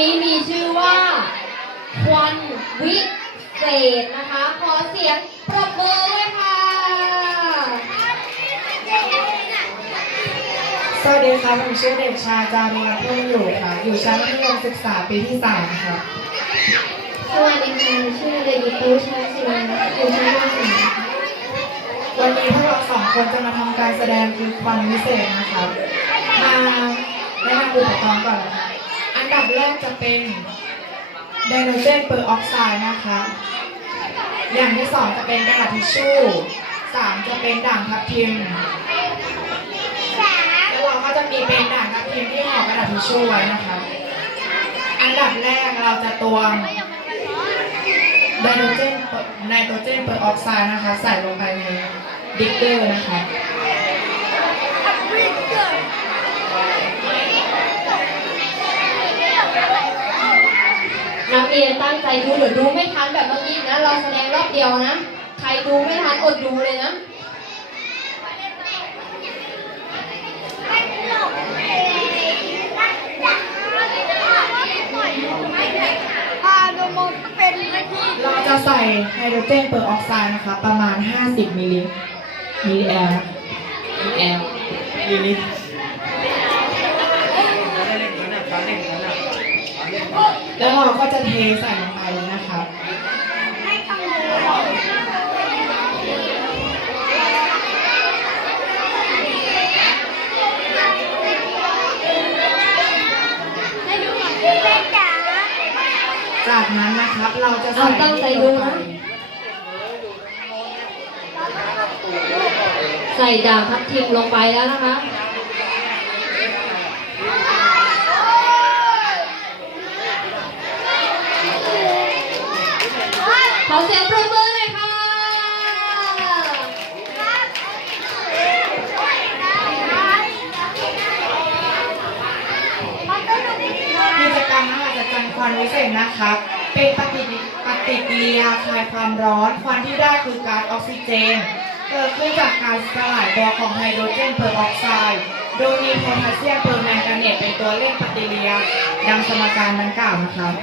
นี้มีชื่อว่า ควันวิเศษนะคะ ขอเสียงปรบมือด้วยค่ะ สวัสดีค่ะผมชื่อเด็กชายจารุณพุ่มอยู่ค่ะ อยู่ชั้นมัธยมศึกษาปีที่สามค่ะ สวัสดีค่ะชื่อเด็กหญิงตูชาศิลาอยู่ชั้นมวันนี้พวกเราสองคนจะมาทำการแสดงคือควันวิเศษนะคะ มาแนะนำอุปกรณ์ก่อนนะคะ อันดับแรกจะเป็นไดโนเจนเปอร์ออกไซด์นะคะ อย่างที่สองจะเป็นกระดาษทิชชู่สามจะเป็นด่างทับทิม แล้วเราก็จะมีเป็นด่างทับทิมที่ห่อกระดาษทิชชู่ไว้นะคะ อันดับแรกเราจะตวงไดโนเจนไนโตรเจนเปอร์ออกไซด์นะคะ ใส่ลงไปในดิกเกอร์นะคะ นักเรียนตั้งใจดูหรือดูไม่ทันแบบเมื่อกี้นะ เราแสดงรอบเดียวนะ ใครดูไม่ทันอดดูเลยนะเราจะใส่ไฮโดรเจนเปอร์ออกไซด์นะคะ ประมาณ 50 มิลลิมิลลิแอลมิลลิแอลมิลลิ แล้วเราก็จะเทใส่ลงไปเลยนะคะจากนั้นนะครับเราจะใส่ตั้งใจดูนะใส่ด่างทับทิมลงไปแล้วนะคะ ขอเสียงปรบมือหน่อยค่ะ กิจกรรมมหัศจรรย์ควันวิเศษนะครับเป็นปฏิกิปฏิกิริยาคลายความร้อน ควันที่ได้คือก๊าซออกซิเจน เกิดขึ้นจากการสลายตัวของไฮโดรเจนเปอร์ออกไซด์ โดยมีโพแทสเซียมเปอร์แมงกาเนตเป็นตัวเร่งปฏิกิริยาดังสมการดังกล่าวนะครับ